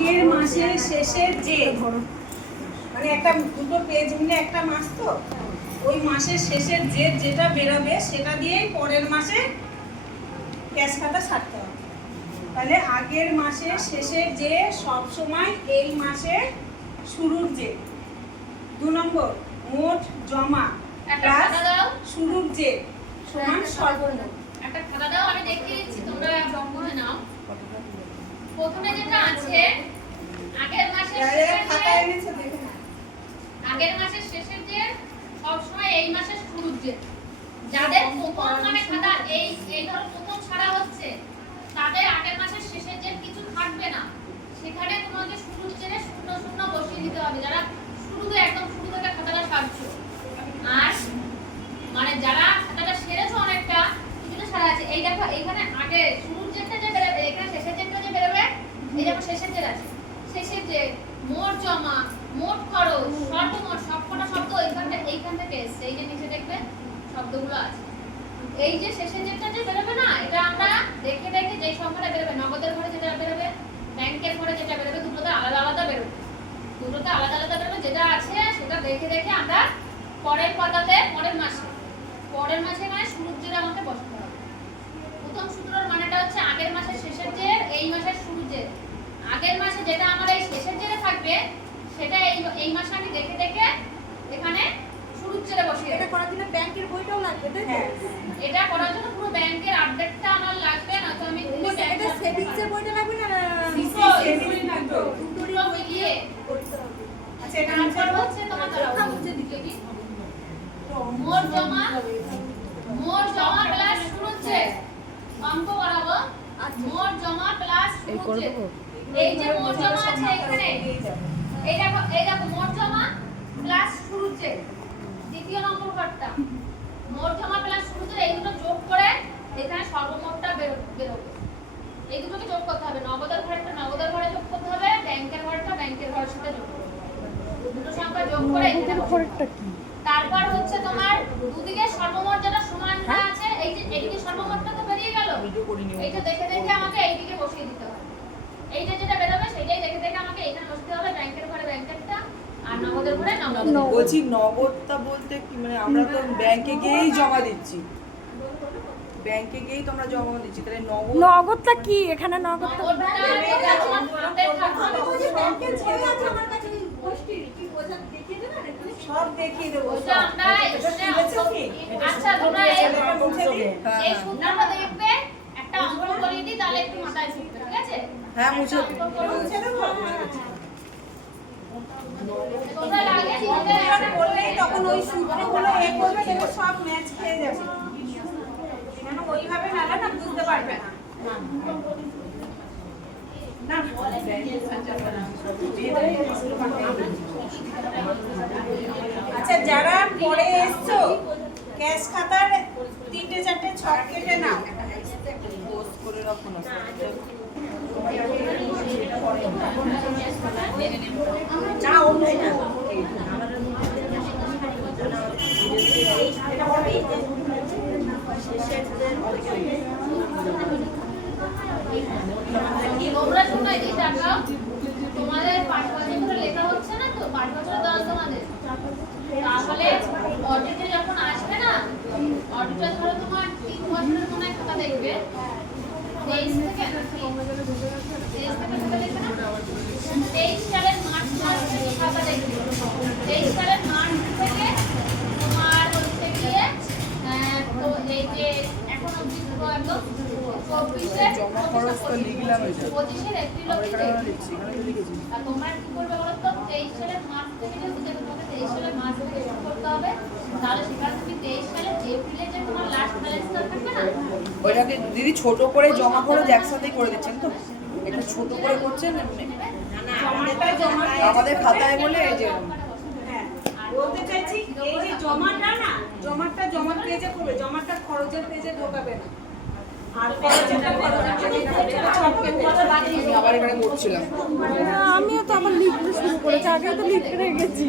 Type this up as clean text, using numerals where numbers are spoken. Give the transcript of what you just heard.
আগের মাসের শেষের যে মানে একটা দুটো পেজ মিলে একটা মাস, তো ওই মাসের শেষের যে যেটা বেরোবে সেটা দিয়েই পরের মাসে ক্যাশ খাতা ছাড়তে হবে। তাহলে আগের মাসের শেষের যে সব সময় এই মাসের শুরুর যে। 2 নম্বর, মোট জমা প্লাস শুরুর যে সমান সর্বমোট। একটা খাতা দাও, আমি দেখিয়ে দিচ্ছি, তোমরা বুঝে নাও। প্রথমে যেটা আছে আগের মাসের খাতা এনেছে দেখুন, আগের মাসের শেষের যে সব সময় এই মাসের শুরুর যে। যাদের প্রথম মানে খাতা এই ধরো প্রথম ছাড়া হচ্ছে, তাদের আগের মাসের শেষের যে কিছু থাকবে না, সেখানে তোমাকে শুরুর জেরে 0 0 বসিয়ে দিতে হবে। যারা শুরুতে একদম শুরু থেকে খাতাটা সারছো, আর মানে যারা খাতাটা সেরেছো অনেকটা কিছুটা সারা আছে, এই দেখো এইখানে আগে শুরুর জেরটা যে বেরোবে, এখানে শেষের জেরটা যে বেরোবে, এই দেখো শেষের জের আছে, শেষের জের, মোট জমা, মোট খরচ, সর্বমোট, সবকটা শব্দ এইখান থেকে এসছে। এই যে নিচে দেখবে শব্দগুলো আছে। এই যে শেষের জেরটা যে বেরোবে না, এটা আমরা দেখে দেখে যেই সংখ্যাটা বেরোবে, নগদের ঘরে যেটা বেরোবে, ব্যাংকের ঘরে যেটা বেরোবে, দুটোতে আলাদা আলাদা বেরোবে। দুটোতে আলাদা আলাদা বেরোবে, যেটা আছে সেটা দেখে দেখে আমরা পরের পাতাতে পরের মাসে মানে শুরুর জেরে আমাকে বসাতে হবে। প্রথম সূত্রের মানেটা হচ্ছে আগের মাসের শেষের জের, এই মাসের শুরুর জের। আগের মাসে যেটা আমার এই শেষের জেরে থাকবে, সেটা এই মাসে আমি দেখে দেখে এখানে শুরুর জেরে বসিয়ে। এটা করার জন্য ব্যাংকের বইটাও লাগবে, তাই তো? এটা করার জন্য পুরো ব্যাংকের আপডেটটা আমার লাগবে, না তো আমি পুরো এটা সেভিংসের বইটা লাগবে না? সেভিংস লাগবে দুটোরই বই দিয়ে করতে হবে। আচ্ছা এটা তারপর হচ্ছে তোমার কথা বুঝে দিতে কি? মোট জমা প্লাস শুরুর জের অঙ্ক করাবো। মোট জমা প্লাস শুরুর জের, এই যে মোট জমা আছে এখানে, এই দেখো মোট জমা প্লাস শুরুর জের, দ্বিতীয় নম্বর ঘরটা মোট জমা প্লাস শুরুর জের, এই দুটো যোগ করে এখানে সর্বমোটটা বেরোবে। এই দুটোকে যোগ করতে হবে, নগদের ঘরটা নগদের ঘরে যোগ করতে হবে, ব্যাংকের ঘরটা ব্যাংকের ঘরের সাথে যোগ করতে হবে। দুটো সংখ্যা যোগ করে এখানে ঘরটা কি। তারপর হচ্ছে তোমার দুদিকে সর্বমোট যেটা সমান আছে, এই যে এদিকে সর্বমোটটা তো বেরিয়ে গেল, এইটা দেখে দেখে আমাকে এইদিকে বসিয়ে দিতে হবে। এইটা যেটা বেরোবে সেটাই দেখে দেখে আমাকে এখানে বসতে হবে, ব্যাংকের ঘরে ব্যাংকেরটা আর নগদের ঘরে নগদ। বলছি নগদটা বলতে কি, মানে আমরা তো ব্যাংকে গিয়েই জমা দিচ্ছি, ব্যাংকে গিয়েই তোমরা জমা দিচ্ছি, তাহলে নগদটা কি? এখানে নগদটা এটা তোমার ফান্ডে থাকবে। ব্যাংকের বই আছে আমার কাছে, গোষ্ঠীর কি বোঝা দেখিয়ে দেবেন এখানে? সব দেখিয়ে দেবো। ওটা আমরা আচ্ছা তোমরা এই সূত্রটা দেখবে, একটা অঙ্ক করে দিই, তাহলে একটু মাথায় থাকবে, ঠিক আছে? হ্যাঁ মুছে তোমরা লাগে বললেই তখন ওই সূত্রগুলো করবে, দেখবে সব ম্যাচ খেয়ে যাবে। কেন ওইভাবে নালে না বুঝতে পারবে না। আচ্ছা যারা পরে এসছো, ক্যাশ খাতার 3টে 4টে ছক কেটে নাও। পোস্ট করে রাখো না। না অন্যই না। তোমরা শোনো, এই টাকা তোমাদের 5 বছর ধরে লেখা হচ্ছে না, তো 5 বছর দেওয়া তোমাদের, তাহলে অডিটে যখন আসবে না, অডিটে ধরো তোমার 3 বছরের মনে হয় খাতা দেখবে, 23 থেকে সালের মার্চ মাস থেকে খাতা দেখবে, 23 সালের মার্চ থেকে তোমার হচ্ছে গিয়ে তো এই যে এখন অবধি একদম 24 জমা খরচ তো লিখলাম, এটা 25 এপ্রিল অবধি লিখছি, এখানে লিখেছি। আর তোমরা কি করবে বলো তো, 23 সালের মার্চ থেকে যেহেতু তোমাকে 23 সালের মার্চ থেকে শুরু করতে হবে, তাহলে সেখানে তুমি 23 সালের এপ্রিলে যে তোমার লাস্ট ব্যালেন্সটা থাকবে না, ওইটাকে দিদি ছোট করে জমা খরচ একসাথেই করে দিচ্ছেন তো, একটু ছোট করে করছেন আমাদের খাতায় বলে। এই যে বলতে চাইছি এই যে জমাটা না, জমার পেজে করবে, জমাটা খরচের পেজে ঢোকাবে না। আর খরচেরটা ছক কেটে আবার এখানে করছিলাম। আমিও তো আবার লিখতে শুরু করেছি, আগে তো লিখতে রেখেছি।